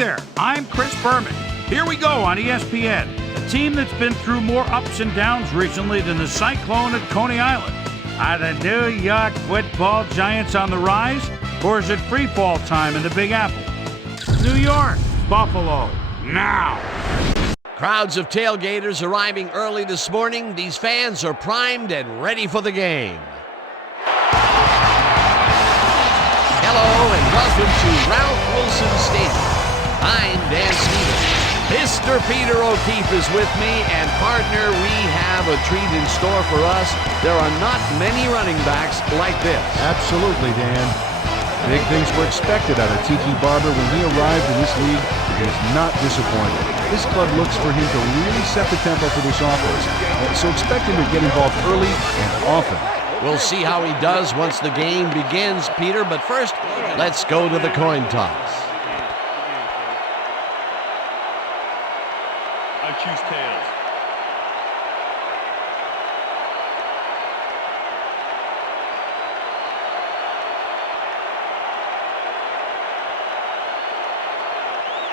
there, I'm Chris Berman. Here we go on ESPN. A team that's been through more ups and downs recently than the Cyclone at Coney Island. Are the New York Football Giants on the rise, or is it free fall time in the Big Apple? New York, Buffalo, now. Crowds of tailgaters arriving early this morning. These fans are primed and ready for the game. Hello and welcome to Ralph Wilson Stadium. I'm Dan Stevens. Mr. Peter O'Keefe is with me, and partner, we have a treat in store for us. There are not many running backs like this. Absolutely, Dan. Big things were expected out of Tiki Barber when he arrived in this league. He is not disappointed. This club looks for him to really set the tempo for this offense, so expect him to get involved early and often. We'll see how he does once the game begins, Peter, but first, let's go to the coin toss. I choose tails.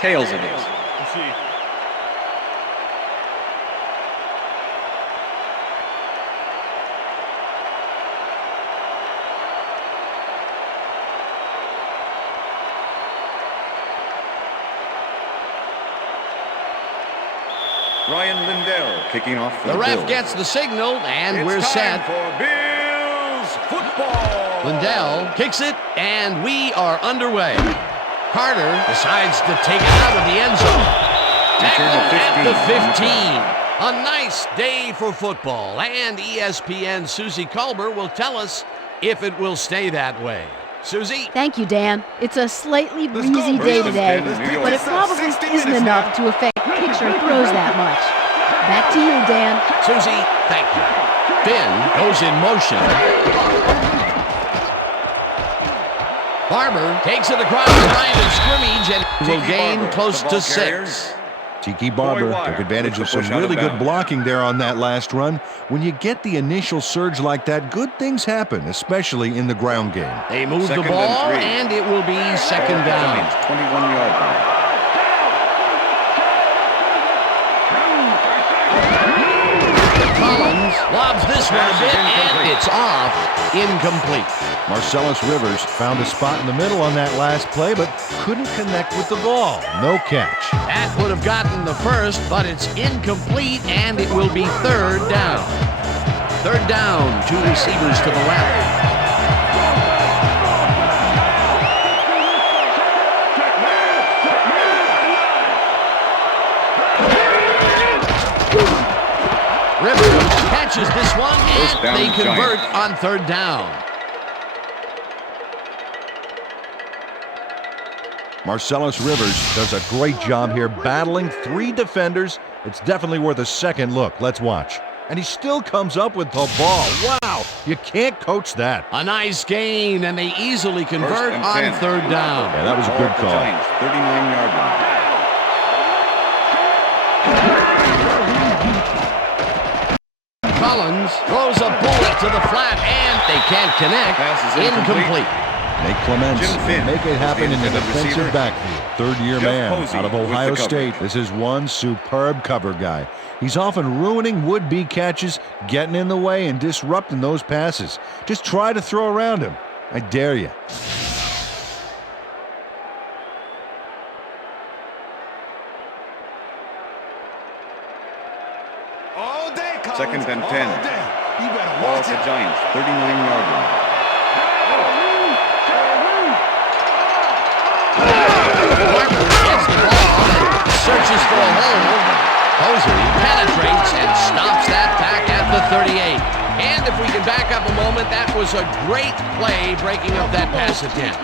Tails it is. Let's see. Ryan Lindell kicking off for The ref Bills. gets the signal, and we're set. For Bills football. Lindell kicks it, and we are underway. Carter decides to take it out of the end zone. Tackled at the 15. A nice day for football, and ESPN's Susie Culber will tell us if it will stay that way. Susie? Thank you, Dan. It's a slightly breezy day today, but it probably isn't enough to affect picture throws that much. Back to you, Dan. Susie, thank you. Finn goes in motion. Barber takes it across the line of scrimmage and will gain close to 6. Tiki Barber took advantage of some really good blocking there on that last run. When you get the initial surge like that, good things happen, especially in the ground game. They move the ball, and it will be second down. 21-yard line. Collins lobs this one a bit, and it's off. Incomplete. Marcellus Rivers found a spot in the middle on that last play, but couldn't connect with the ball. No catch. That would have gotten the first, but it's incomplete, and it will be third down. Third down, 2 receivers to the left. Rivers catches this one, and they convert on third down. Marcellus Rivers does a great job here battling 3 defenders. It's definitely worth a second look. Let's watch. And he still comes up with the ball. Wow, you can't coach that. A nice gain, and they easily convert on third down. Yeah, that was a good call. 39-yard line. Collins throws a bullet to the flat, and they can't connect. Pass is incomplete. Nate Clements Jim Finn make it happen in the intended defensive receiver. backfield. Third-year man Posey out of with Ohio the cover. State. This is one superb cover guy. He's often ruining would-be catches, getting in the way, and disrupting those passes. Just try to throw around him. I dare you. Second and 10. Ball to Giants, 39-yard line. Barber gets the ball and searches for a hole. Posey penetrates and stops that back at the 38. And if we can back up a moment, that was a great play breaking up that pass attempt.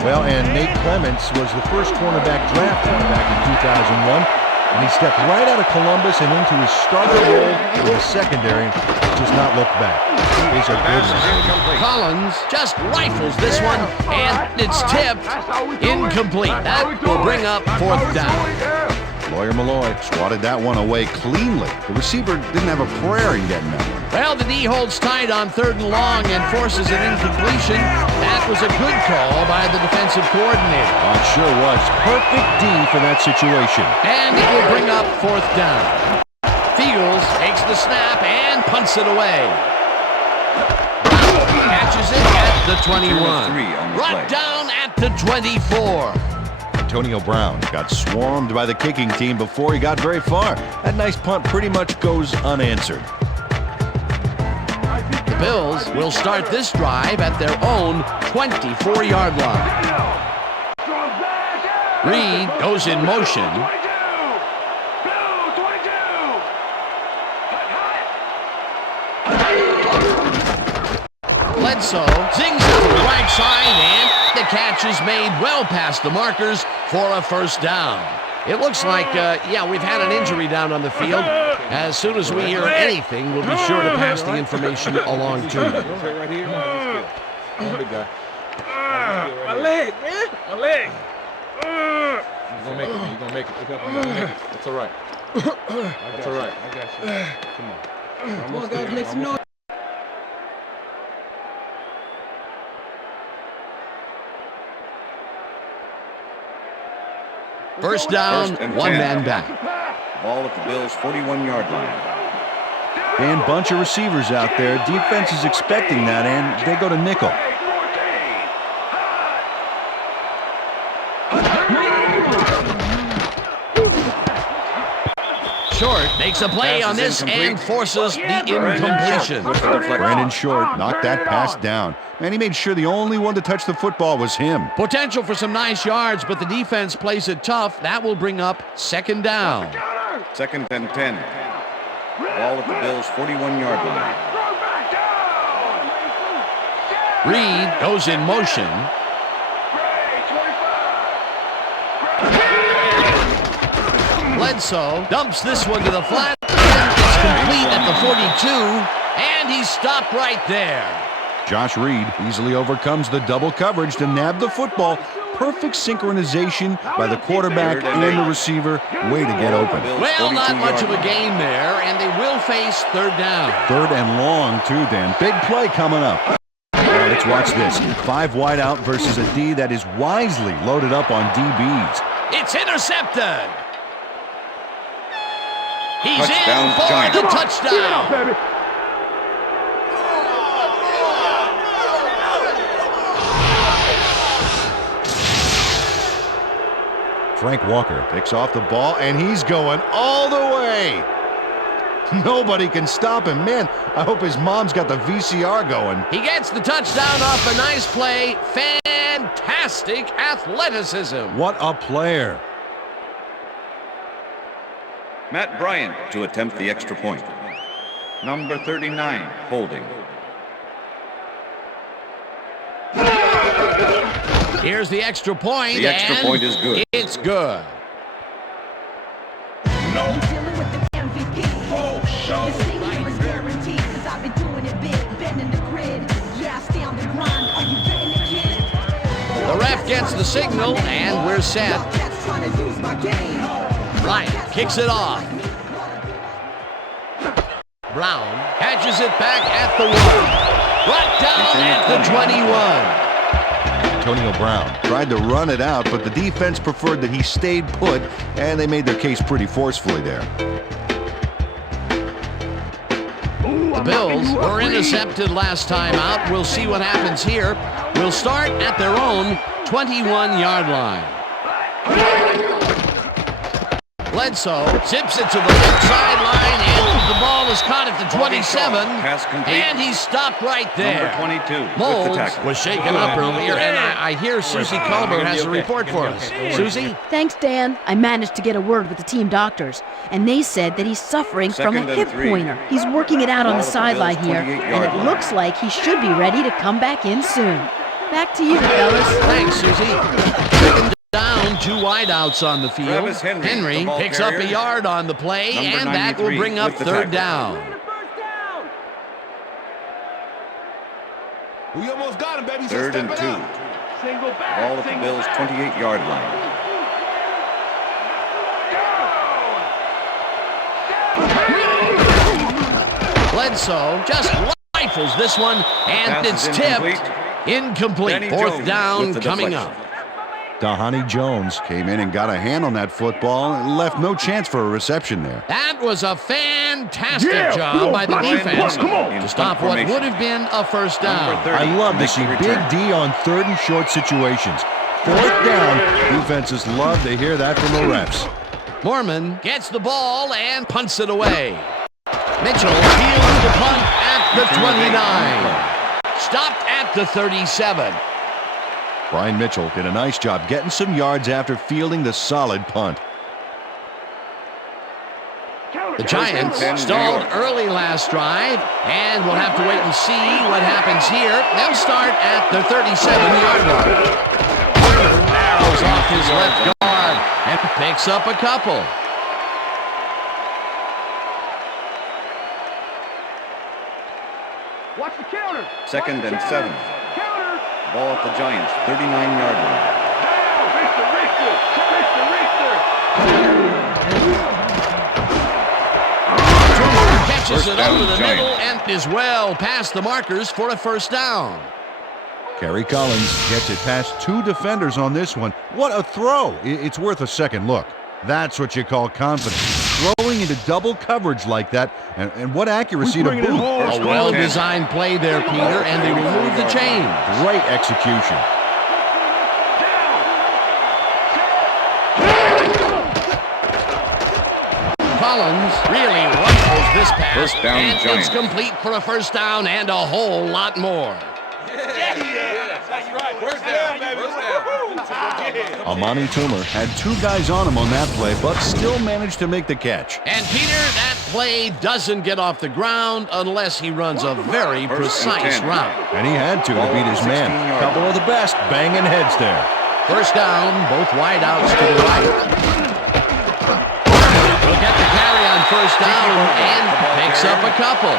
Well, and Nate Clements was the first cornerback drafted back in 2001. And he stepped right out of Columbus and into his starter role in the secondary and just not looked back. He's a good receiver. Collins just rifles this one, and it's tipped. Incomplete. That will bring up fourth down. Lawyer Malloy swatted that one away cleanly. The receiver didn't have a prayer in getting that one. Well, the D holds tight on 3rd and long and forces an incompletion. That was a good call by the defensive coordinator. Oh, it sure was. Perfect D for that situation. And it will bring up 4th down. Fields takes the snap and punts it away. Catches it at the 21. Brought down at the 24. Antonio Brown got swarmed by the kicking team before he got very far. That nice punt pretty much goes unanswered. The Bills will start this drive at their own 24-yard line. Reed goes in motion. Bledsoe zings it to the right side, and the catch is made well past the markers for a 1st down. It looks like, we've had an injury down on the field. As soon as we hear anything, we'll be sure to pass the information along to you. Right here. Big guy. My leg, man. My leg. You're gonna make it, man. You're gonna make it. That's all right. That's all right. I got you. Come on. Come on, guys, make some noise. First down, 1 man back. Ball at the Bills' 41-yard line. And bunch of receivers out there. Defense is expecting that, and they go to nickel. Short makes a play on this and forces the incompletion. Brandon Short knocked that pass down. And he made sure the only one to touch the football was him. Potential for some nice yards, but the defense plays it tough. That will bring up 2nd down. 2nd and 10. Ball at the Bills' 41-yard line. Reed goes in motion. Bledsoe dumps this one to the flat. It's complete at the 42, and he's stopped right there. Josh Reed easily overcomes the double coverage to nab the football. Perfect synchronization by the quarterback and the receiver. Way to get open. Well, not much of a gain there, and they will face 3rd down. 3rd and long, too, Dan. Big play coming up. Now, let's watch this. 5 wide out versus a D that is wisely loaded up on DBs. It's intercepted. He's Touchdown, in for Giants. the touchdown. Frank Walker picks off the ball, and he's going all the way. Nobody can stop him. Man, I hope his mom's got the VCR going. He gets the touchdown off a nice play. Fantastic athleticism. What a player. Matt Bryant to attempt the extra point. Number 39, holding. Here's the extra point. The extra point is good. It's good. The ref gets the signal, and we're set. Bryant kicks it off. Brown catches it back at the 1. Brought down at the 21. Antonio Brown tried to run it out, but the defense preferred that he stayed put, and they made their case pretty forcefully there. The Bills were intercepted last time out. We'll see what happens here. We'll start at their own 21-yard line. Bledsoe zips it to the left sideline, and the ball is caught at the 27, and he's stopped right there. Number 22. Molds was shaken up earlier, and I hear Susie Culber has a report for us. Susie? Thanks, Dan. I managed to get a word with the team doctors, and they said that he's suffering from a hip pointer. He's working it out on the sideline here, and it looks like he should be ready to come back in soon. Back to you, fellas. Thanks, Susie. Second down, 2 wideouts on the field. Henry picks up a yard on the play, and that will bring up 3rd down. We almost got him, baby. 3rd and 2. Ball at the Bills' 28-yard line. Bledsoe just rifles this one, and Pass it's is tipped. Incomplete. Danny Fourth Jones down with the coming deflection. up. Dahani Jones came in and got a hand on that football and left no chance for a reception there. That was a fantastic job by the defense to stop what would have been a first down. I love to see Big D on 3rd and short situations. 4th down, defenses love to hear that from the refs. Mormon gets the ball and punts it away. Mitchell fields the punt at the 29. Stopped at the 37. Brian Mitchell did a nice job getting some yards after fielding the solid punt. The Giants stalled early last drive, and we'll have to wait and see what happens here. They'll start at the 37-yard line. Turner narrows off his left guard and picks up a couple. Watch the counter. 2nd and 7. Counter. Ball at the Giants, 39-yard line. Catches it First down, over the Giants. middle and is well past the markers for a first down. Kerry Collins gets it past 2 defenders on this one. What a throw! It's worth a second look. That's what you call confidence. Throwing into double coverage like that, and what accuracy to boot. A well-designed play there, Peter, and they remove the chain. Great execution. Collins really rifles this pass, First down, and Giants. it's complete for a first down and a whole lot more. Amani Toomer had 2 guys on him on that play, but still managed to make the catch. And Peter, that play doesn't get off the ground unless he runs a very First and precise 10. route. And he had to beat his man. 16 yards. Couple of the best banging heads there. First down, both wideouts to the right. Will get the carry on first down and picks up a couple.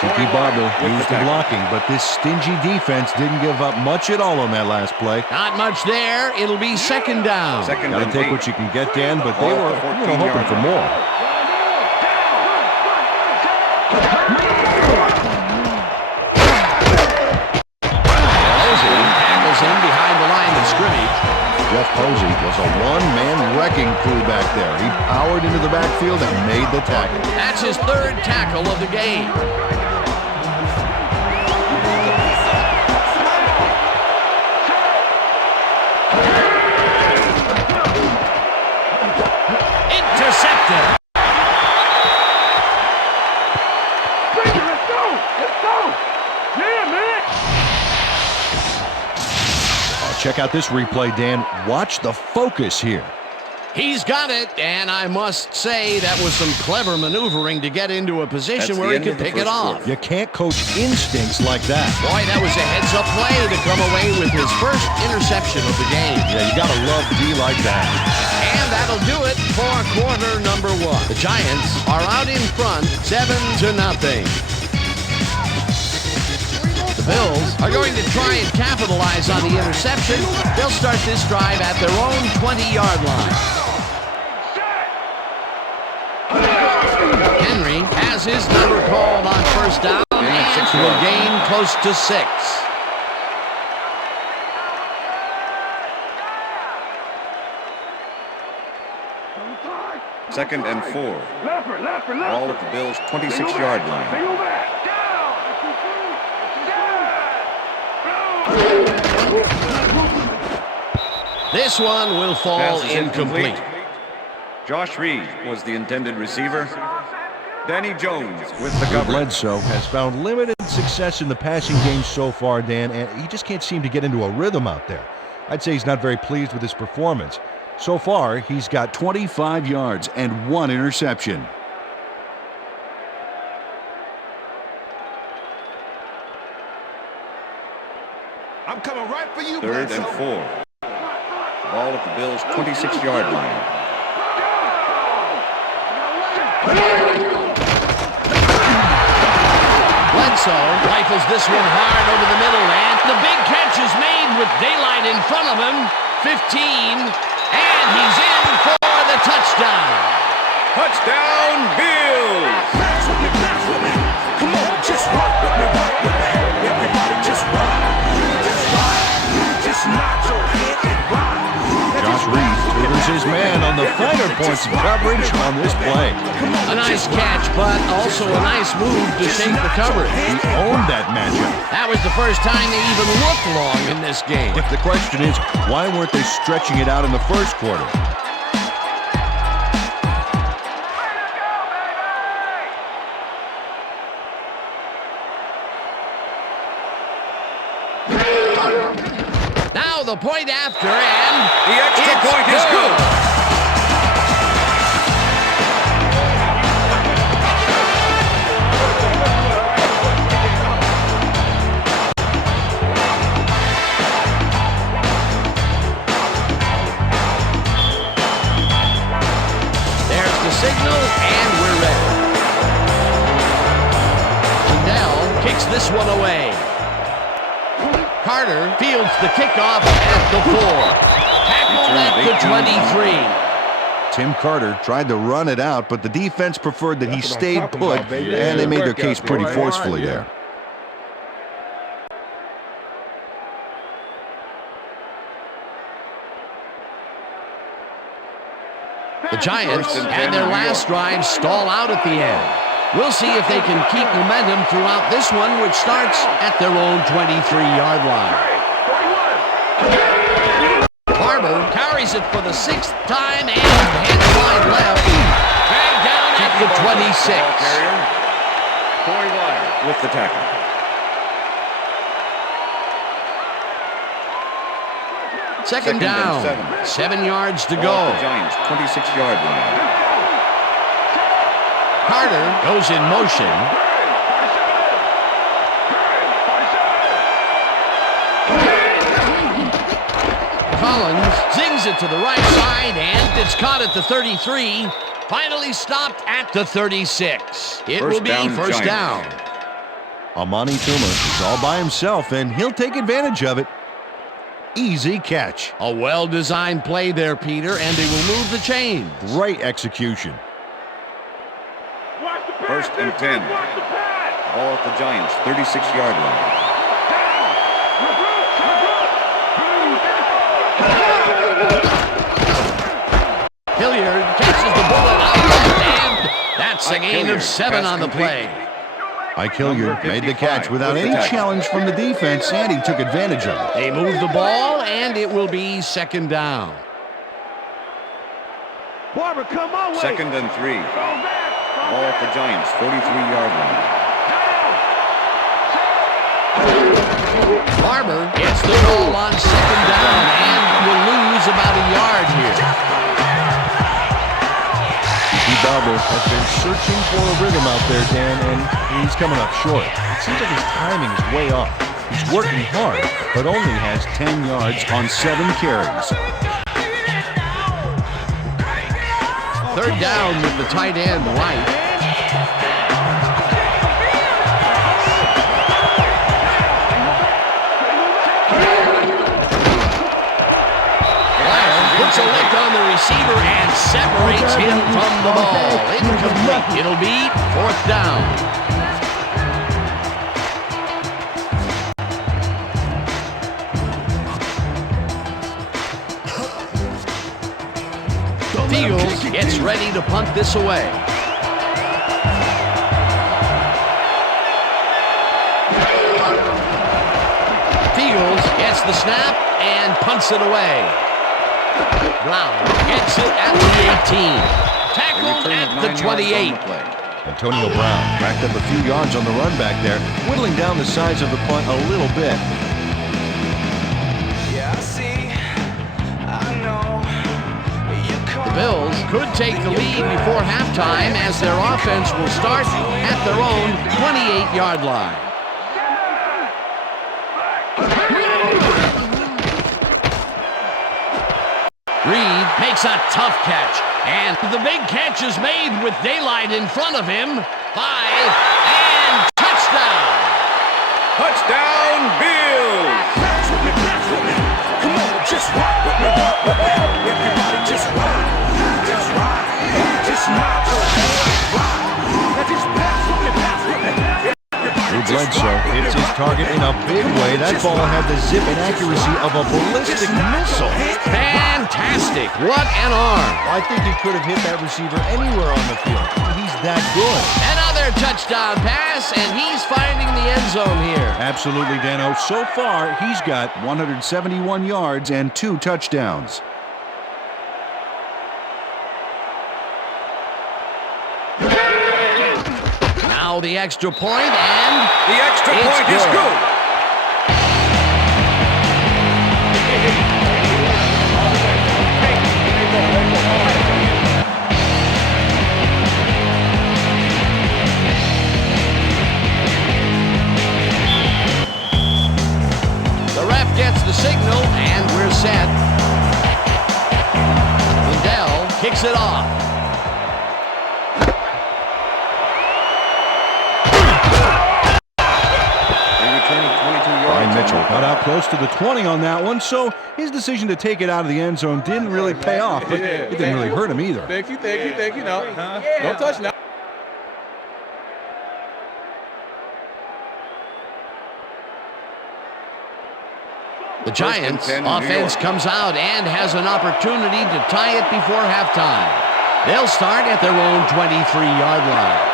Tiki Barber used the blocking, but this stingy defense didn't give up much at all on that last play. Not much there. It'll be second down. Second Got to and take 8. what you can get, Dan, but they Ball were at the hoping 14-yard for line. more. Posey tackles him behind the line of scrimmage. Jeff Posey was a one-man wrecking crew back there. He powered into the backfield and made the tackle. That's his 3rd tackle of the game. Intercepted. Let's go. Let's go. Yeah, man. Check out this replay, Dan. Watch the focus here. He's got it, and I must say that was some clever maneuvering to get into a position That's where the he end could of the pick it first off. quarter. You can't coach instincts like that. Boy, that was a heads-up play to come away with his first interception of the game. Yeah, you got to love D like that. And that'll do it for quarter number 1. The Giants are out in front, 7-0. The Bills are going to try and capitalize on the interception. They'll start this drive at their own 20-yard line. Henry has his number called on first down and will gain close to 6. Second and 4. Ball at the Bills' 26-yard line. This one will fall Pass is incomplete. Josh Reed was the intended receiver. Danny Jones with the cover. Bledsoe has found limited success in the passing game so far, Dan, and he just can't seem to get into a rhythm out there. I'd say he's not very pleased with his performance. So far, he's got 25 yards and 1 interception. I'm coming right for you, Third and 4. Ball at the Bills' 26-yard line. Bledsoe rifles this one hard over the middle, and the big catch is made with daylight in front of him. 15, and he's in for the touchdown. Touchdown, Bills! Come on. finer points of coverage on this play. A nice catch, but also a nice move to shake the coverage. He owned that matchup. That was the first time they even looked long in this game. If the question is, why weren't they stretching it out in the first quarter? Now the point after, and The extra point is good. There's the signal, and we're ready. Odell kicks this one away. Carter fields the kickoff at the 4. Tackled at the 23. Tim Carter tried to run it out, but the defense preferred that he stayed put, and they made their case pretty forcefully there. The Giants and their last drive stall out at the end. We'll see if they can keep momentum throughout this one, which starts at their own 23-yard line. Barber carries it for the 6th time and heads wide left. Dragged down at the 26. Corey Wire with the tackle. Second down. 7 yards to go. The Giants, 26-yard line. Carter goes in motion. Collins zings it to the right side, and it's caught at the 33. Finally stopped at the 36. It will be first down. Amani Toomer is all by himself, and he'll take advantage of it. Easy catch. A well-designed play there, Peter, and they will move the chains. Great execution. First and 10. Ball at the Giants, 36-yard line. Hilliard catches the bullet out, and that's a gain of 7 on the play. Ike Hilliard made the catch without any challenge from the defense, and he took advantage of it. They move the ball, and it will be second down. Barber, come on, wait. Second and 3. Ball at the Giants, 43-yard line. Barber gets the ball on second down and will lose about a yard here. Barber has been searching for a rhythm out there, Dan, and he's coming up short. It seems like his timing is way off. He's working hard, but only has 10 yards on 7 carries. Third down with the tight end, White. Puts a lick on the receiver and separates him from the ball. Incomplete. It'll be fourth down. Fields gets ready to punt this away. Fields gets the snap and punts it away. Brown gets it at the 18. Tackled at the 28. Antonio Brown racked up a few yards on the run back there, whittling down the size of the punt a little bit. The Bills could take the lead before halftime as their offense will start at their own 28-yard line. Reed makes a tough catch, and the big catch is made with daylight in front of him. 5, and touchdown! Touchdown, Bills! Come on, just rock with me, everybody just rock. Just rock. Just rock. Now just pass with me, pass with me. Drew Bledsoe hits his target in a big way. That ball had the zip and accuracy of a ballistic missile. Fantastic. What an arm. I think he could have hit that receiver anywhere on the field. He's that good. Another touchdown pass, and he's finding the end zone here. Absolutely, Dano. So far, he's got 171 yards and 2 touchdowns. Now the extra point, and The extra point is good. the ref gets the signal, and we're set. Liddell kicks it off. Mitchell got out close to the 20 on that one, so his decision to take it out of the end zone didn't really pay off, but it didn't really hurt him either. Thank you. No, don't touch now. The Giants offense comes out and has an opportunity to tie it before halftime. They'll start at their own 23-yard line.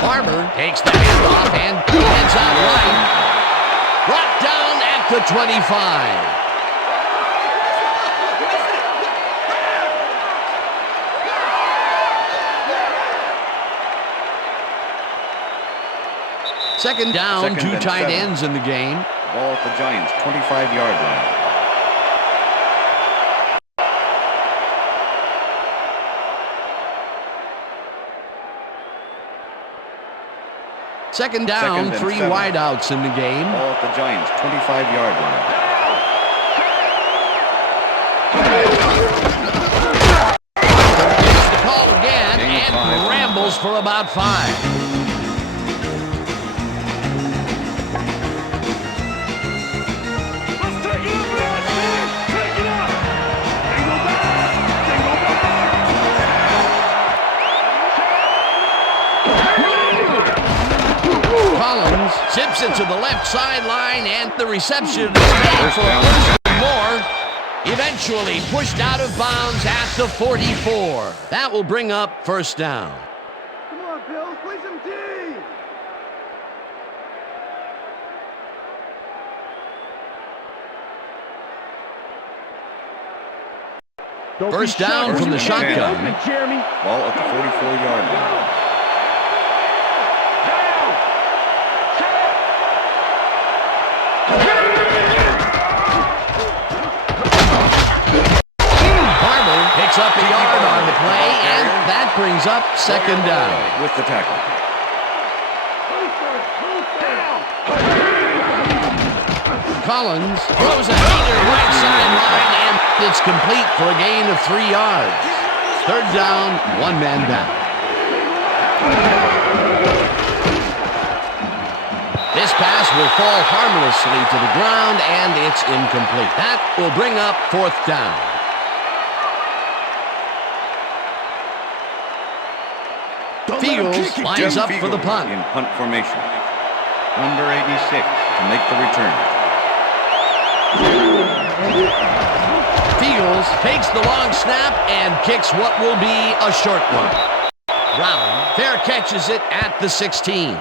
Barber takes the handoff and heads out right. Brought down at the 25. Second down, 2 tight ends in the game. Ball at the Giants' 25-yard line. Second down, 3 wideouts in the game. Ball at the Giants' 25-yard line. Gets the call again and rambles for about 5. Collins zips it to the left sideline, and the reception is made for a more. Eventually pushed out of bounds at the 44. That will bring up first down. Come on, Bill, play some D. First down from the shotgun. Ball at the 44-yard line. Picks up a yard on the play, and that brings up second down. With the tackle. Collins throws a heater right sideline, and it's complete for a gain of 3 yards. Third down, 1 man down. This pass will fall harmlessly to the ground, and it's incomplete. That will bring up fourth down. Fields lines up for the punt. In punt formation. Number 86 to make the return. Fields takes the long snap and kicks what will be a short one. Brown fair catches it at the 16.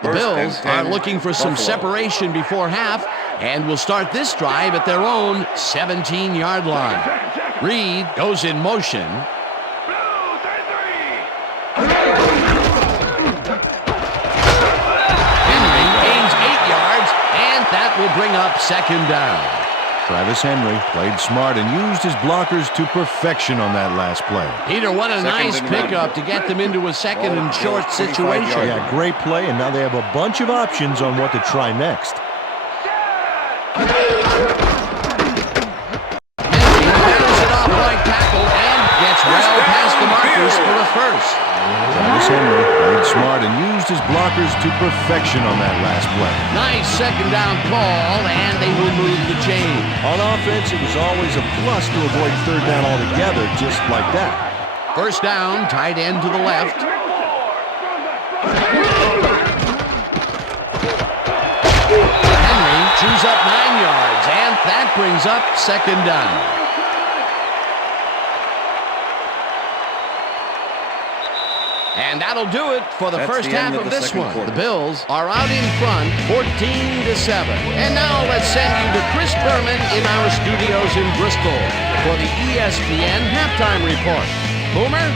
The Bills are looking for some separation before half and will start this drive at their own 17-yard line. Reed goes in motion. Henry gains 8 yards, and that will bring up second down. Travis Henry played smart and used his blockers to perfection on that last play. Peter, what a nice pickup to get them into a second and short situation. Yeah, great play, and now they have a bunch of options on what to try next. Henry fires it off right tackle and gets well past the markers for the first. Travis Henry played smart and used his blockers to perfection on that last play. Nice second down call, and they will move the chain. On offense, it was always a plus to avoid third down altogether, just like that. First down, tight end to the left. Henry chews up 9 yards, and that brings up second down. And that'll do it for the first half of this one. The Bills are out in front, 14-7. And now let's send you to Chris Berman in our studios in Bristol for the ESPN halftime report. Boomer?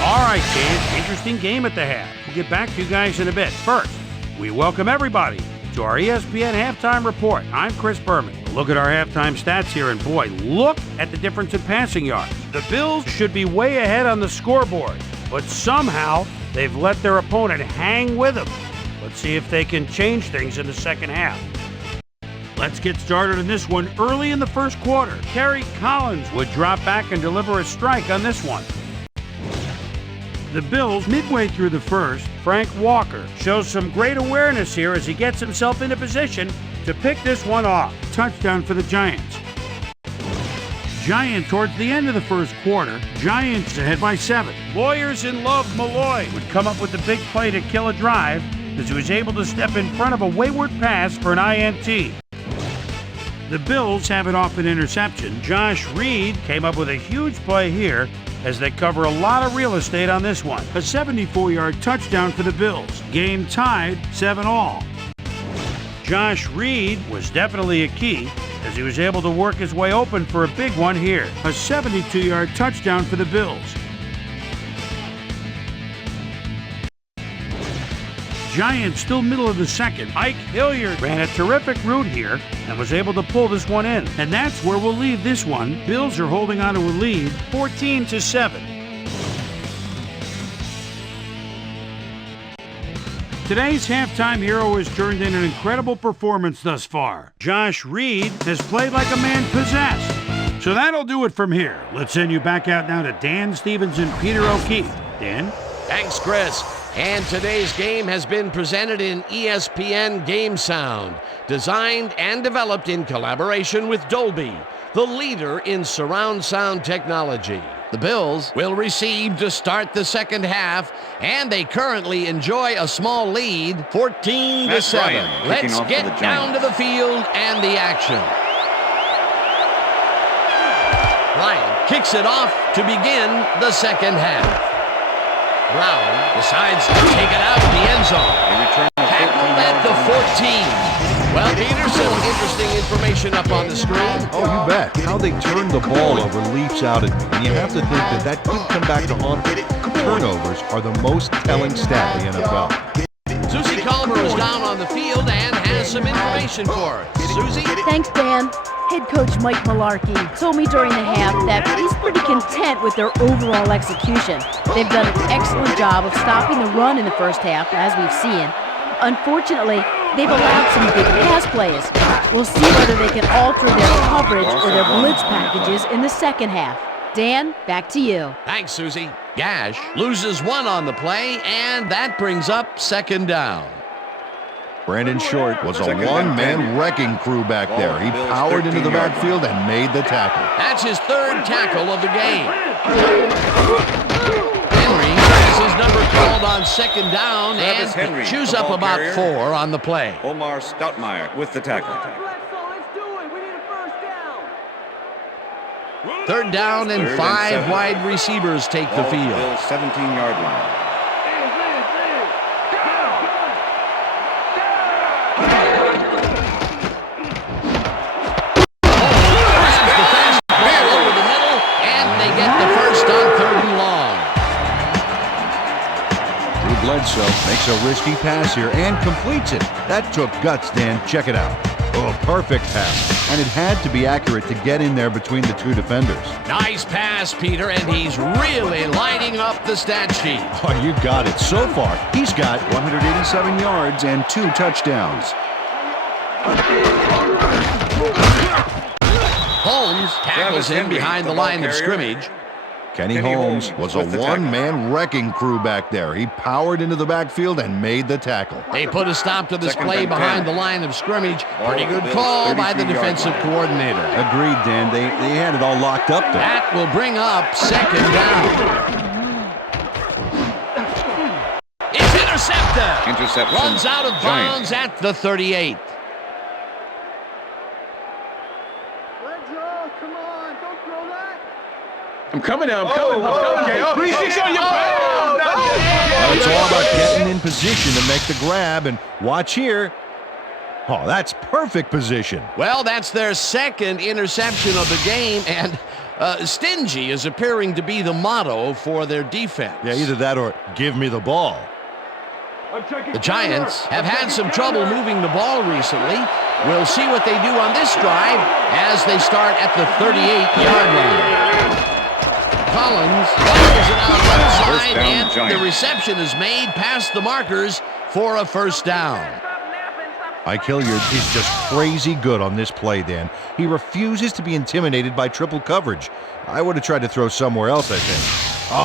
All right, kids, interesting game at the half. We'll get back to you guys in a bit. First, we welcome everybody to our ESPN halftime report. I'm Chris Berman. Look at our halftime stats here, and boy, look at the difference in passing yards. The Bills should be way ahead on the scoreboard, but somehow they've let their opponent hang with them. Let's see if they can change things in the second half. Let's get started in this one early in the first quarter. Kerry Collins would drop back and deliver a strike on this one. The Bills, midway through the first, Frank Walker shows some great awareness here as he gets himself into position to pick this one off. Touchdown for the Giants. Giants towards the end of the first quarter, Giants ahead by 7. Lawyers in love Malloy would come up with the big play to kill a drive as he was able to step in front of a wayward pass for an INT. The Bills have it off an interception. Josh Reed came up with a huge play here as they cover a lot of real estate on this one. A 74-yard touchdown for the Bills. Game tied 7-all. Josh Reed was definitely a key as he was able to work his way open for a big one here. A 72-yard touchdown for the Bills. Giants still middle of the second. Ike Hilliard ran a terrific route here and was able to pull this one in. And that's where we'll leave this one. Bills are holding on to a lead, 14-7. Today's halftime hero has turned in an incredible performance thus far. Josh Reed has played like a man possessed. So that'll do it from here. Let's send you back out now to Dan Stevens and Peter O'Keefe. Dan? Thanks, Chris. And today's game has been presented in ESPN Game Sound, designed and developed in collaboration with Dolby, the leader in surround sound technology. The Bills will receive to start the second half, and they currently enjoy a small lead, 14-7. Let's get down to the field and the action. Ryan kicks it off to begin the second half. Brown decides to take it out of the end zone. Tackled at the 14. Well, Peter, some interesting information up on the screen. Oh, you bet. How they turn the ball over leaps out at me. And you have to think that could come back to haunt them. Turnovers are the most telling stat in the NFL. Susie Culver is down on the field and has some information for us. Susie? Thanks, Dan. Head coach Mike Malarkey told me during the half that he's pretty content with their overall execution. They've done an excellent job of stopping the run in the first half, as we've seen. Unfortunately, they've allowed some big pass plays. We'll see whether they can alter their coverage or their blitz packages in the second half. Dan, back to you. Thanks, Susie. Gash loses one on the play, and that brings up second down. Brandon Short was a one-man wrecking crew back there. He powered into the backfield and made the tackle. That's his third tackle of the game. Henry has his number called on second down and chews up about 4 on the play. Omar Stoutmeyer with the tackle. Third down and 5 wide receivers take the field. 17-yard line. Bledsoe makes a risky pass here and completes it. That took guts, Dan. Check it out. Oh, perfect pass. And it had to be accurate to get in there between the two defenders. Nice pass, Peter, and he's really lighting up the stat sheet. Oh, you got it. So far, he's got 187 yards and 2 touchdowns. Holmes tackles him behind the line of scrimmage. Kenny Holmes was a one-man wrecking crew back there. He powered into the backfield and made the tackle. They put a stop to this play behind the line of scrimmage. Pretty good call by the defensive coordinator. Agreed, Dan. They had it all locked up there. That will bring up second down. It's intercepted. Interception. Runs out of bounds at the 38. I'm coming now. I'm coming. Okay. It's all about getting in position to make the grab, and watch here. Oh, that's perfect position. Well, that's their second interception of the game, and stingy is appearing to be the motto for their defense. Yeah, either that or give me the ball. The Giants have had some trouble moving the ball recently. We'll see what they do on this drive as they start at the 38-yard line. Collins fires it out left side, and the reception is made past the markers for a first down. Ike Hilliard is just crazy good on this play, Dan. He refuses to be intimidated by triple coverage. I would have tried to throw somewhere else, I think.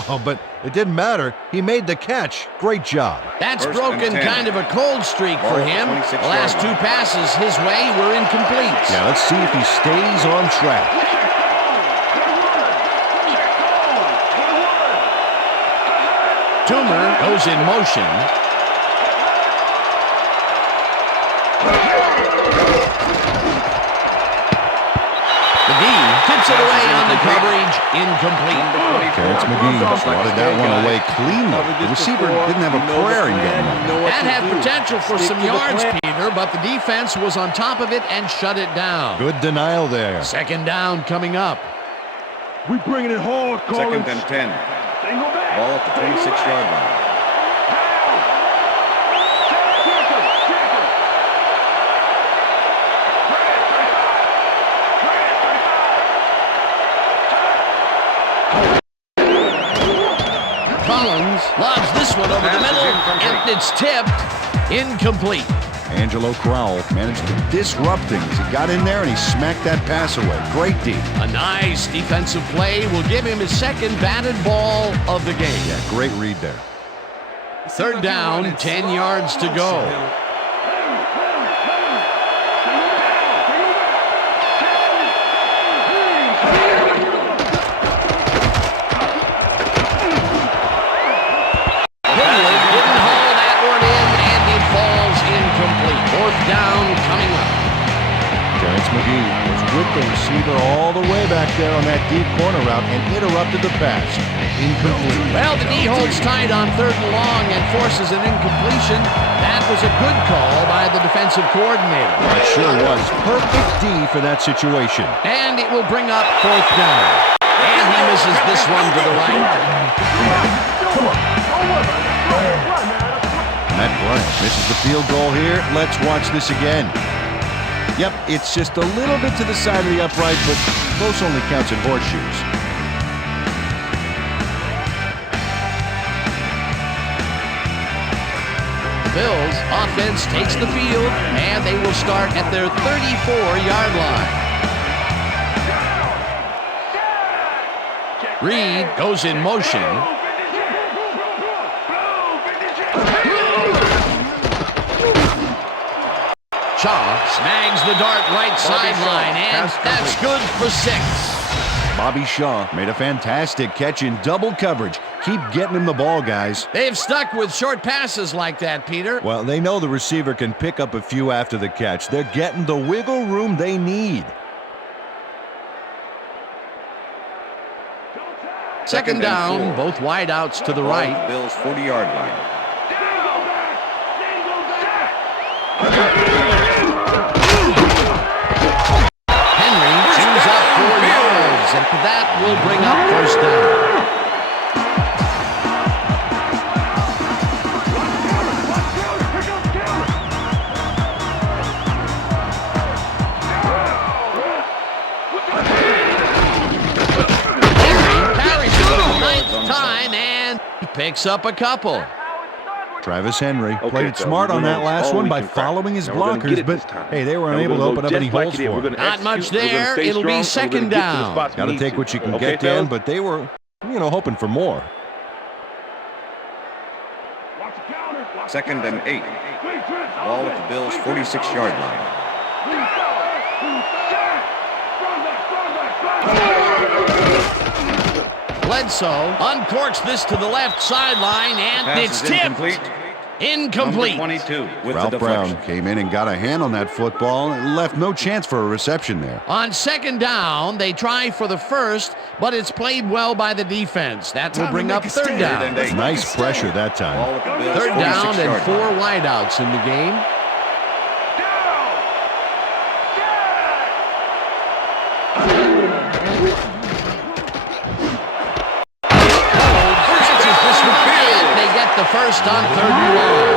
Oh, but it didn't matter. He made the catch. Great job. That's broken kind of a cold streak for him. The last two passes his way were incomplete. Yeah, let's see if he stays on track. Toomer goes in motion. McGee tips it away on the coverage, incomplete. Terrence McGee swatted that one away cleanly. The receiver didn't have a prayer in getting it. That had potential for some yards, Peter, but the defense was on top of it and shut it down. Good denial there. Second down coming up. We bringing it hard, Collins. Second and 10. Ball at the 26-yard line. Collins lobs this one over the middle, and it's tipped. Incomplete. Angelo Crowell managed to disrupt things. He got in there and he smacked that pass away. Great D. A nice defensive play will give him his second batted ball of the game. Yeah, great read there. Third down, 10 yards to go. Down coming up. Terrence McGee was with the receiver all the way back there on that deep corner route and interrupted the pass. Incomplete. Well, the D holds tight on third and long and forces an incompletion. That was a good call by the defensive coordinator. It sure was. Perfect D for that situation. And it will bring up fourth down. And he misses this one to the right. Matt Bryant misses the field goal here. Let's watch this again. Yep, it's just a little bit to the side of the upright, but close only counts in horseshoes. The Bills offense takes the field, and they will start at their 34-yard line. Reed goes in motion. Shaw snags the dart right sideline, and that's good for 6. Bobby Shaw made a fantastic catch in double coverage. Keep getting him the ball, guys. They've stuck with short passes like that, Peter. Well, they know the receiver can pick up a few after the catch. They're getting the wiggle room they need. Second down, both wideouts to the right. Bills 40-yard line. Henry chews up 4 yards, and that will bring up first down. Henry carries it for the 9th time, and he picks up a couple. Travis Henry played it smart on that last one by following his blockers, but hey, they were unable to open up any holes for him. Not much there. It'll be second down. Got to take what you can get, Dan, but they were, hoping for more. 2nd and 8. Ball at the Bills' 46-yard line. Bledsoe uncorks this to the left sideline, and it's tipped. Incomplete. 22 with Ralph the deflection. Brown came in and got a hand on that football and left no chance for a reception there. On second down, they try for the first, but it's played well by the defense. That will bring up third down. Nice pressure that time. Third down and 4 wideouts in the game. The first on 3rd and long.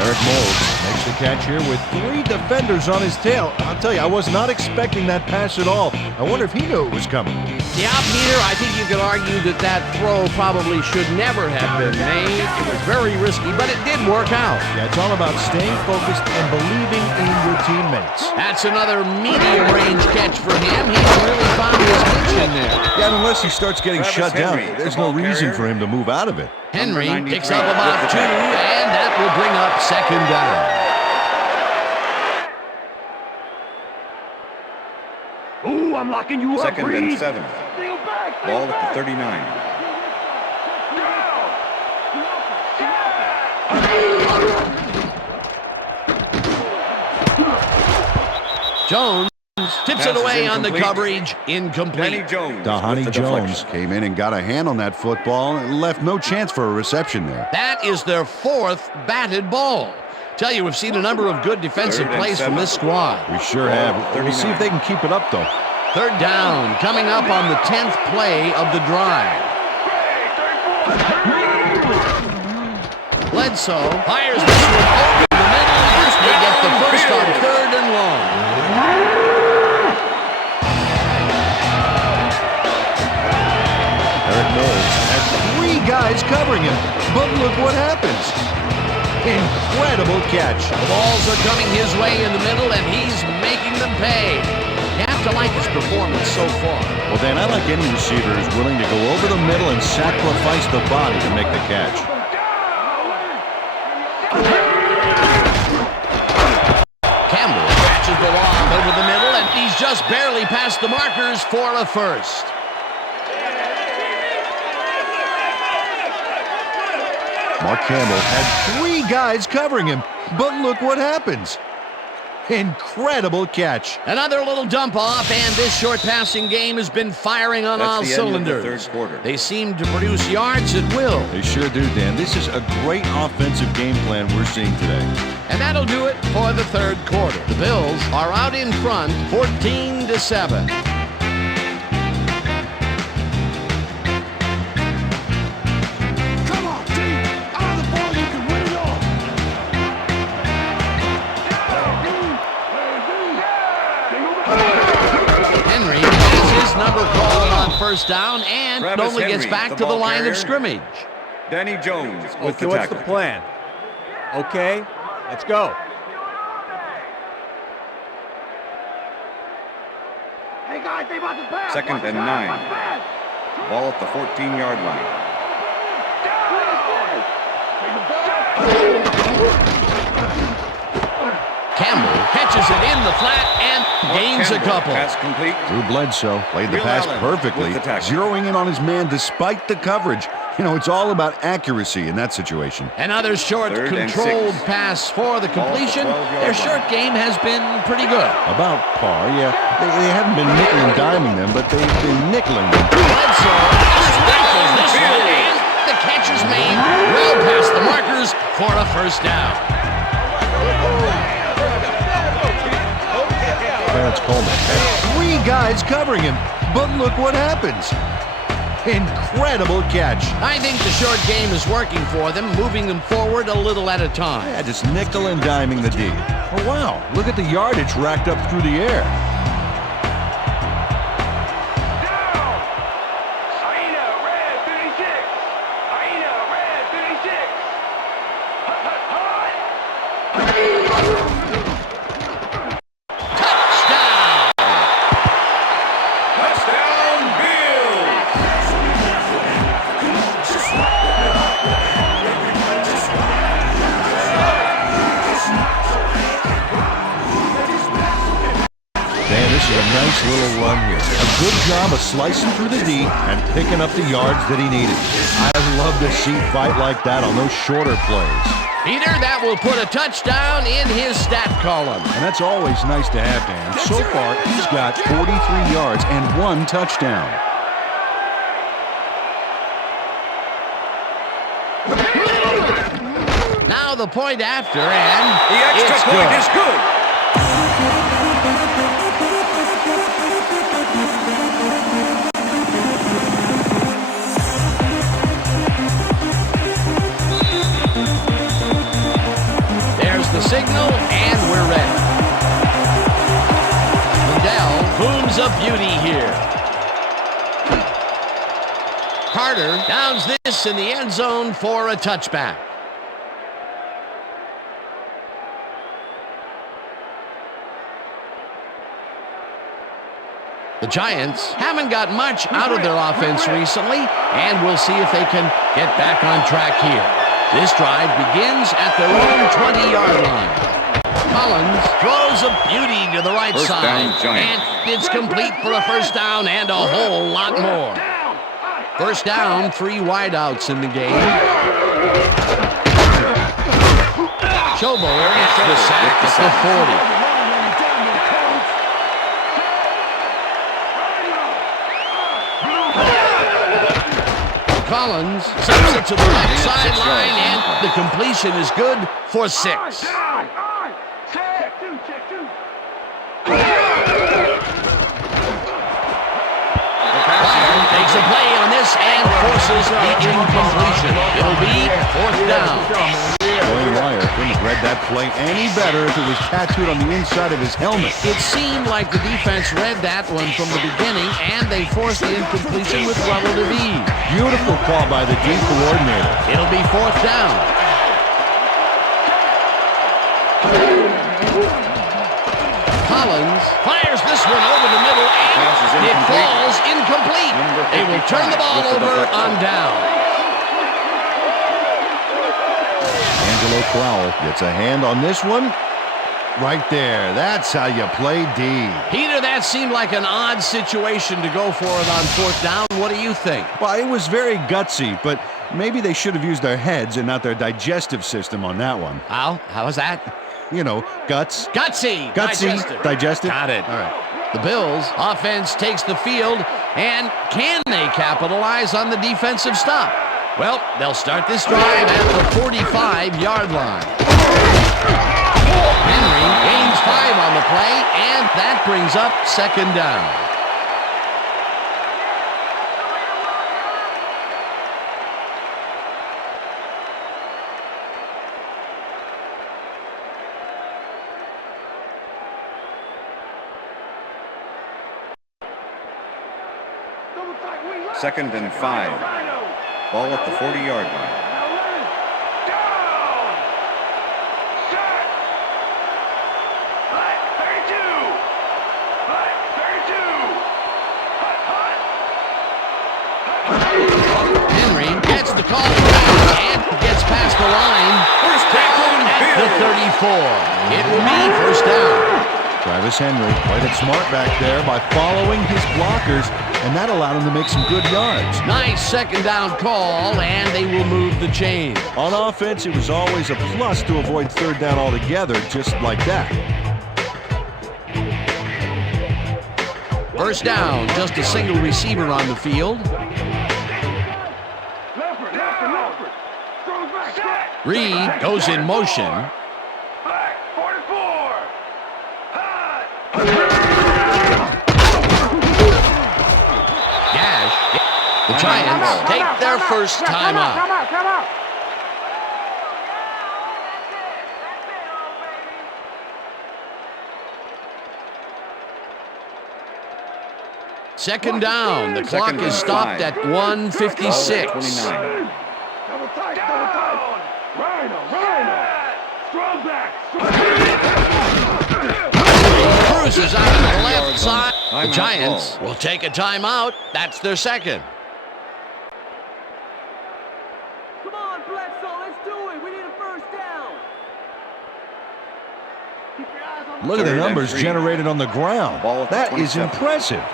Eric Moulds makes the catch here with 3 defenders on his tail. I'll tell you, I was not expecting that pass at all. I wonder if he knew it was coming. Yeah, Peter, I think you could argue that throw probably should never have been made. It was very risky, but it did work out. Yeah, it's all about staying focused and believing in your teammates. That's another medium-range catch for him. He's really found his pitch in there. Yeah, unless he starts getting shut down, there's no reason for him to move out of it. Henry picks up about 2, and that will bring up second down. Ooh, I'm locking you up, 2nd and 7. Ball at the 39. Jones tips it away on the coverage. Incomplete. Dahani Jones came in and got a hand on that football and left no chance for a reception there. That is their 4th batted ball. Tell you, we've seen a number of good defensive plays from this squad. We sure have. We'll see if they can keep it up, though. Third down, coming up on the 10th play of the drive. Bledsoe fires this one over the middle, and they get the first on 3rd and long. Eric Moulds has 3 guys covering him, but look what happens. Incredible catch. The balls are coming his way in the middle, and he's making them pay. You have to like his performance so far. Well, Dan, I like any receiver who's willing to go over the middle and sacrifice the body to make the catch. Campbell catches the lob over the middle, and he's just barely past the markers for a first. Mark Campbell had 3 guys covering him, but look what happens. Incredible catch. Another little dump off, and this short passing game has been firing on all cylinders. They seem to produce yards at will. They sure do, Dan. This is a great offensive game plan we're seeing today. And that'll do it for the 3rd quarter. The Bills are out in front, 14-7. Henry has his number called on first down and only gets back to the line of scrimmage. Danny Jones with the what's tackle. the plan? Okay, let's go. Hey guys, they about to pass. 2nd and 9. Ball at the 14-yard line. Campbell catches it in the flat and gains a couple. Pass complete. Drew Bledsoe played the Will pass Allen perfectly, with the tackle. zeroing in on his man despite the coverage. It's all about accuracy in that situation. Another short, 3rd and controlled 6. pass for the completion. Their short game has been pretty good. About par, yeah. They haven't been nickel and diming them, but they've been nickeling them. Bledsoe just rifles this one, and the catch is made well past the markers for a first down. Clarence Coleman had 3 guys covering him, but look what happens. Incredible catch. I think the short game is working for them, moving them forward a little at a time. Yeah, just nickel and diming the D. Oh, wow. Look at the yardage racked up through the air. Down. Saina, red 36. little run here. A good job of slicing through the D and picking up the yards that he needed. I love to see fight like that on those shorter plays. Peter, that will put a touchdown in his stat column. And that's always nice to have, Dan. So far, he's got 43 yards and 1 touchdown. Now the point after, and The extra it's point good. is good. There's the signal, and we're ready. Liddell booms a beauty here. Carter downs this in the end zone for a touchback. The Giants haven't got much out of their offense recently, and we'll see if they can get back on track here. This drive begins at their own 20-yard line. Collins throws a beauty to the right First side, down, Giants. and it's complete for a first down and a whole lot more. First down, 3 wideouts in the game. Chobo gets the sack at the 40. Collins sends it to the left sideline, and the completion is good for 6. Takes a play on this and forces the incompletion. It'll be 4th down. Joey Wire couldn't have read that play any better if it was tattooed on the inside of his helmet. It seemed like the defense read that one from the beginning, and they forced the incompletion with relative ease. Beautiful call by the D coordinator. It'll be 4th down. Collins fires this one over the middle, and it falls incomplete. They will turn the ball over on down. Angelo Crowell gets a hand on this one. Right there. That's how you play D. Peter, that seemed like an odd situation to go for it on 4th down. What do you think? Well, it was very gutsy, but maybe they should have used their heads and not their digestive system on that one. How was that? You know, guts. Gutsy. Digestive. Got it. All right. The Bills offense takes the field, and can they capitalize on the defensive stop? Well, they'll start this drive at the 45-yard line. Henry gains 5 on the play, and that brings up 2nd down. Second and 5. Ball at the 40-yard line. Henry gets the call and gets past the line. First down, At the 34. It will be 1st down. Travis Henry played it smart back there by following his blockers, and that allowed him to make some good yards. Nice 2nd down call, and they will move the chain. On offense, it was always a plus to avoid 3rd down altogether, just like that. 1st down, just a single receiver on the field. Reed goes in motion. Gash. The Giants take their first time out. Second down. The clock is stopped at 1:56. 29. Cruises out to the left side. The Timeout Giants call. will take a timeout. That's their second. Come on, Bledsoe, let's do it. We need a first down. Keep your eyes on Look at the Third and numbers 3. generated on the ground. Ball at the That is 27. impressive.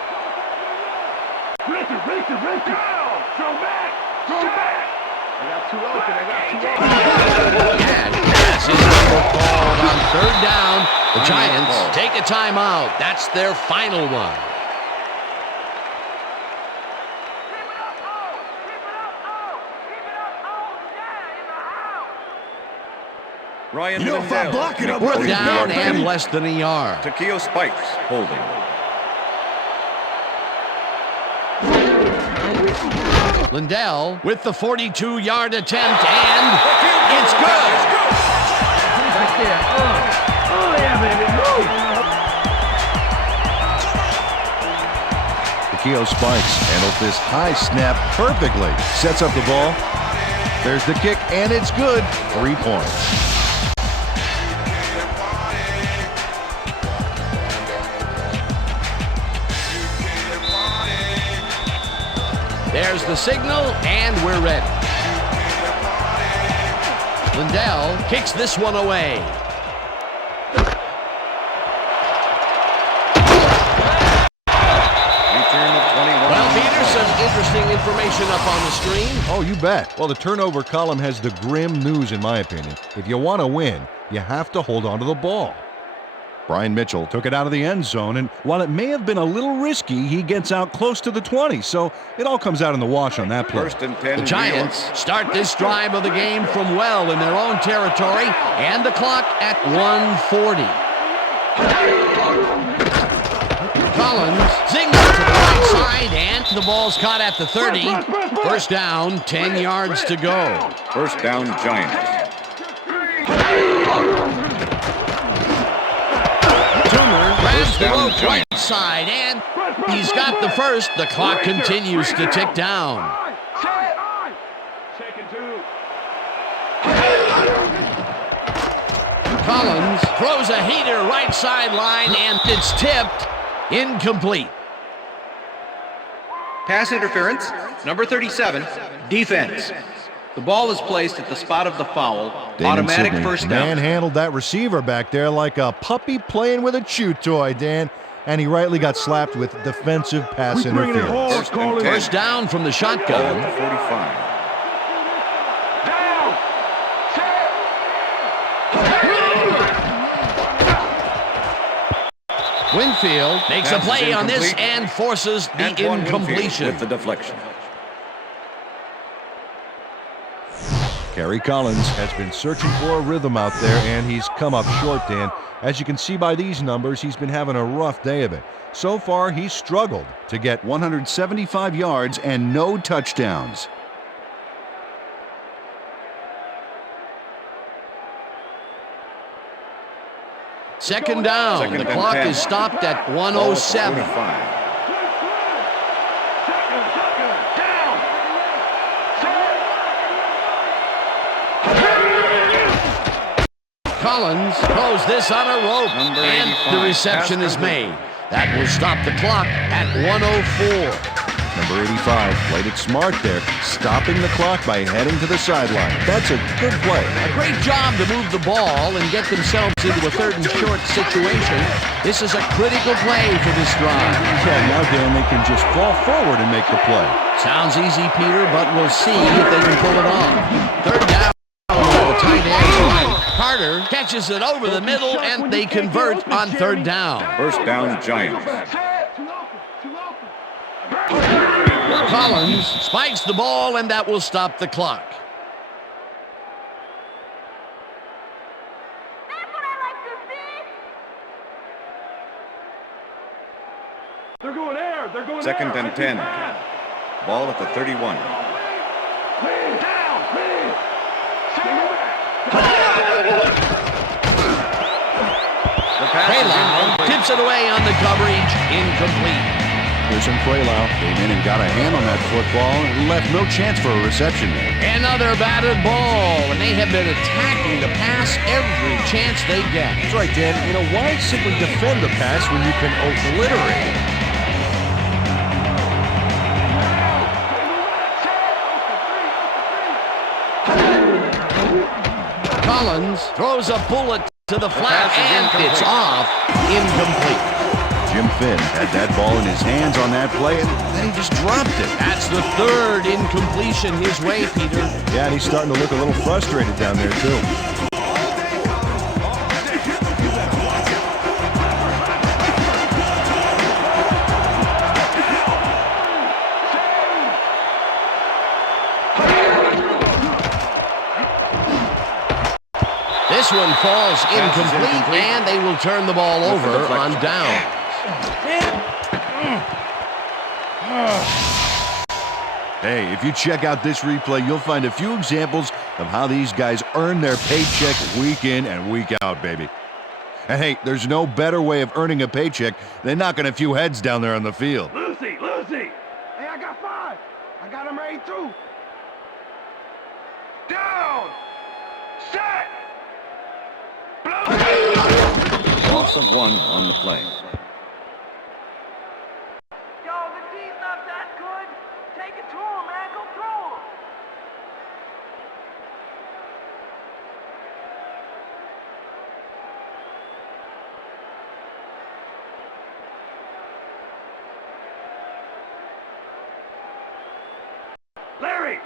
And that's his number called on third down. The Giants take a timeout. That's their final one. Ryan You know, if I Lindell. block it, I'm We're running down back, and baby. less than a yard. Takeo Spikes holding. Lindell with the 42-yard attempt, and it's good. Right there. Oh, yeah, baby. Move. Takeo Spikes handles this high snap perfectly. Sets up the ball. There's the kick, and it's good. 3 points. There's the signal, and we're ready. Lindell kicks this one away. Return of 21. Well, Peter, some interesting information up on the screen. Oh, you bet. Well, the turnover column has the grim news, in my opinion. If you want to win, you have to hold on to the ball. Brian Mitchell took it out of the end zone, and while it may have been a little risky, he gets out close to the 20, so it all comes out in the wash on that play. First and 10. The Giants start this drive of the game from well in their own territory, and the clock at 1:40. Collins zings it to the right side, and the ball's caught at the 30. First down, 10 yards to go. First down, Giants. Toomer grabs the down, rope right side, and he's got the first. The clock continues to tick down. Collins throws a heater right sideline, and it's tipped. Incomplete. Pass interference, number 37, defense. The ball is placed at the spot of the foul. Damon Automatic Sidney first down. manhandled that receiver back there like a puppy playing with a chew toy, Dan. And he rightly got slapped with defensive pass interference. First and 10. First down from the Ball shotgun. at the 45. Winfield makes a Pass is play on this incomplete. and forces the Antoine Winfield incompletion. with the deflection. Kerry Collins has been searching for a rhythm out there, and he's come up short, Dan. As you can see by these numbers, he's been having a rough day of it. So far, he's struggled to get 175 yards and no touchdowns. Second down. Second The and clock 10. is stopped at Ball at the 1:07. 45. Collins throws this on a rope, Number and 85. the reception Pass is complete. made. That will stop the clock at 1:04. Number 85 played it smart there, stopping the clock by heading to the sideline. That's a good play. A great job to move the ball and get themselves into a third and short situation. This is a critical play for this drive. Yeah, now, Dan, they can just fall forward and make the play. Sounds easy, Peter, but we'll see if they can pull it off. Third down. The tight end right. Carter catches it over the middle, and they convert on third down. First down, Giants. Collins spikes the ball, and that will stop the clock. They're going air. They're going Second air. and 10. Ball at the 31. The pass is Prelau incomplete. tips it away on the coverage. Incomplete. Pearson Prelau came in and got a hand on that football and left no chance for a reception there. Another batted ball, and they have been attacking the pass every chance they get. That's right, Dan. You know, why simply defend the pass when you can obliterate it? Collins throws a bullet to the flat, and it's off. Incomplete. Jim Finn had that ball in his hands on that play, and then he just dropped it. That's the third incompletion his way, Peter. Yeah, and he's starting to look a little frustrated down there, too. This one falls incomplete, and they will turn the ball over on down. Hey, if you check out this replay, you'll find a few examples of how these guys earn their paycheck week in and week out, baby. And hey, there's no better way of earning a paycheck than knocking a few heads down there on the field. Lucy! Hey, I got 5. I got him ready too. Down! Set! Loss of 1 on the play. Yo, the D's not that good. Take it to him, man. Go throw him.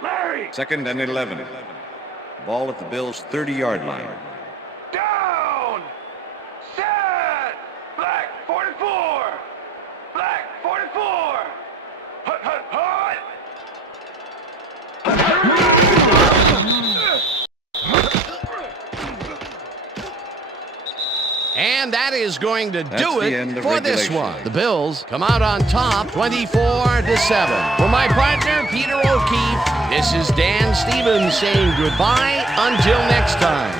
Larry! 2nd and 11. Ball at the Bills' 30-yard line. Down! Set! Black 44! Black 44! Hut, hut, hut! And that is going to do the end it of for this regulation. one. The Bills come out on top 24-7. For my partner, Peter O'Keefe, this is Dan Stevens saying goodbye until next time.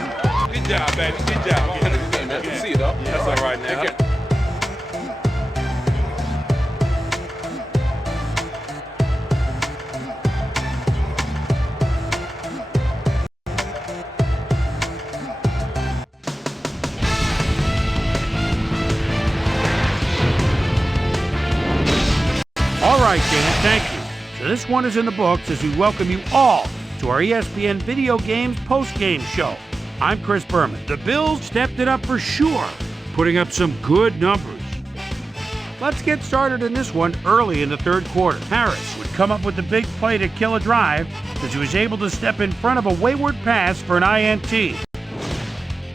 Good job, baby. Good job. Good see you, though. That's all right now. All right, Dan, thank you. So this one is in the books as we welcome you all to our ESPN Video Games post-game show. I'm Chris Berman. The Bills stepped it up for sure, putting up some good numbers. Let's get started in this one early in the third quarter. Harris would come up with the big play to kill a drive as he was able to step in front of a wayward pass for an INT.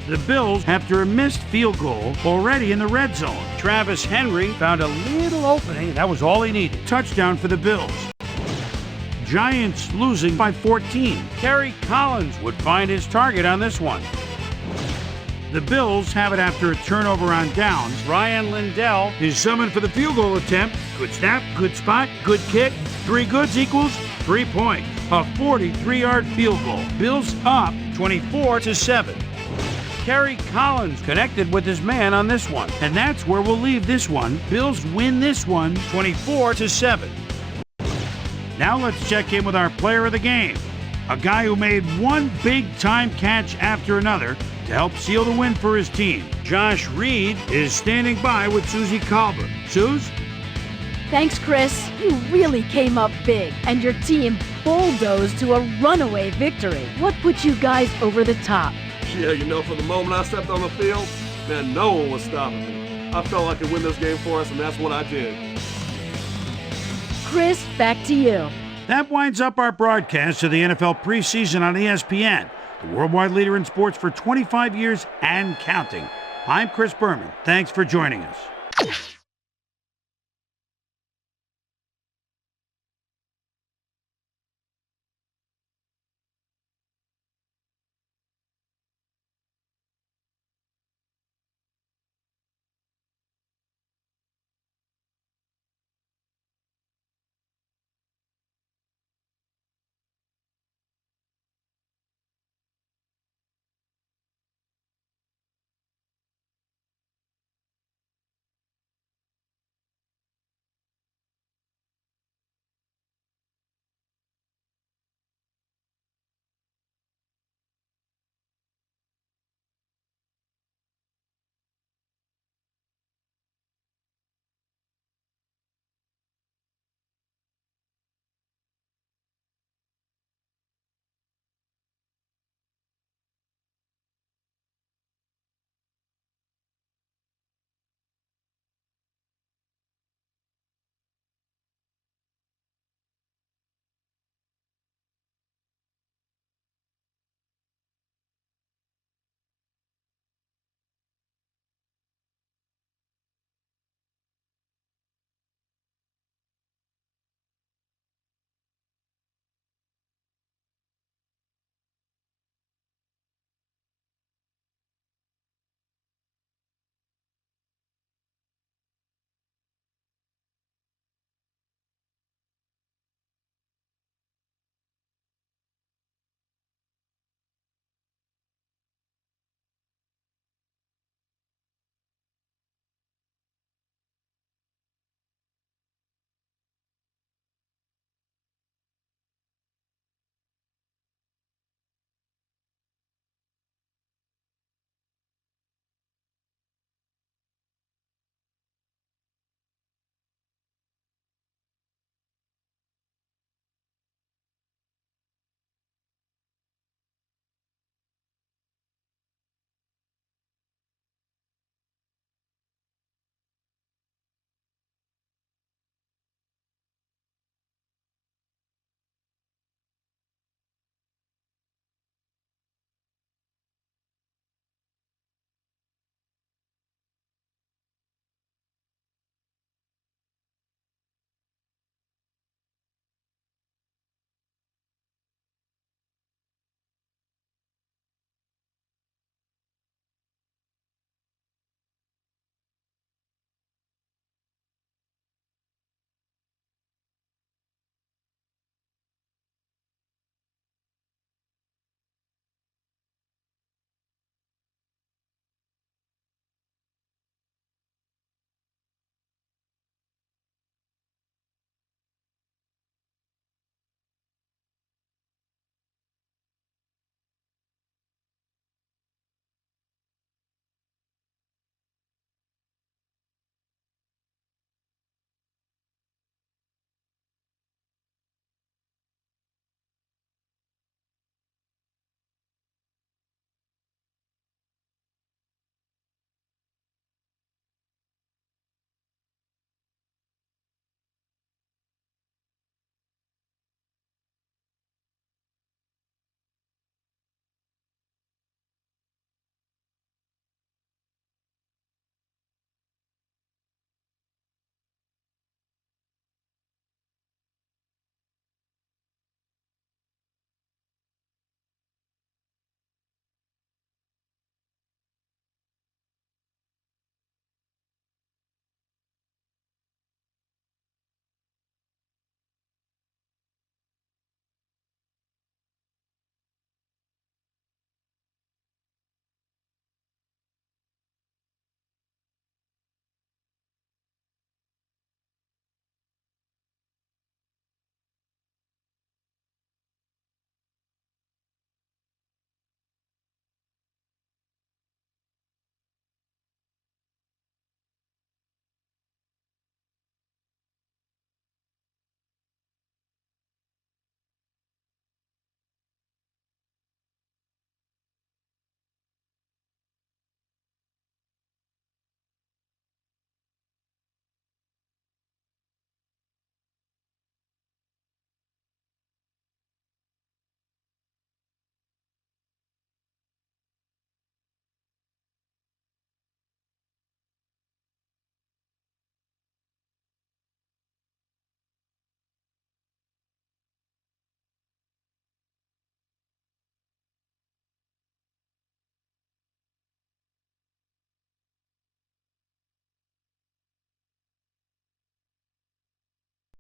The Bills, after a missed field goal, already in the red zone. Travis Henry found a little opening, and that was all he needed. Touchdown for the Bills. Giants losing by 14. Kerry Collins would find his target on this one. The Bills have it after a turnover on downs. Ryan Lindell is summoned for the field goal attempt. Good snap, good spot, good kick. 3 goods equals 3 points. A 43-yard field goal. Bills up 24-7. Kerry Collins connected with his man on this one. And that's where we'll leave this one. Bills win this one 24-7. Now let's check in with our player of the game. A guy who made one big-time catch after another to help seal the win for his team. Josh Reed is standing by with Susie Colbert. Suze? Thanks, Chris. You really came up big, and your team bulldozed to a runaway victory. What put you guys over the top? Yeah, you know, from the moment I stepped on the field, man, no one was stopping me. I felt I could win this game for us, and that's what I did. Chris, back to you. That winds up our broadcast of the NFL preseason on ESPN, the worldwide leader in sports for 25 years and counting. I'm Chris Berman. Thanks for joining us.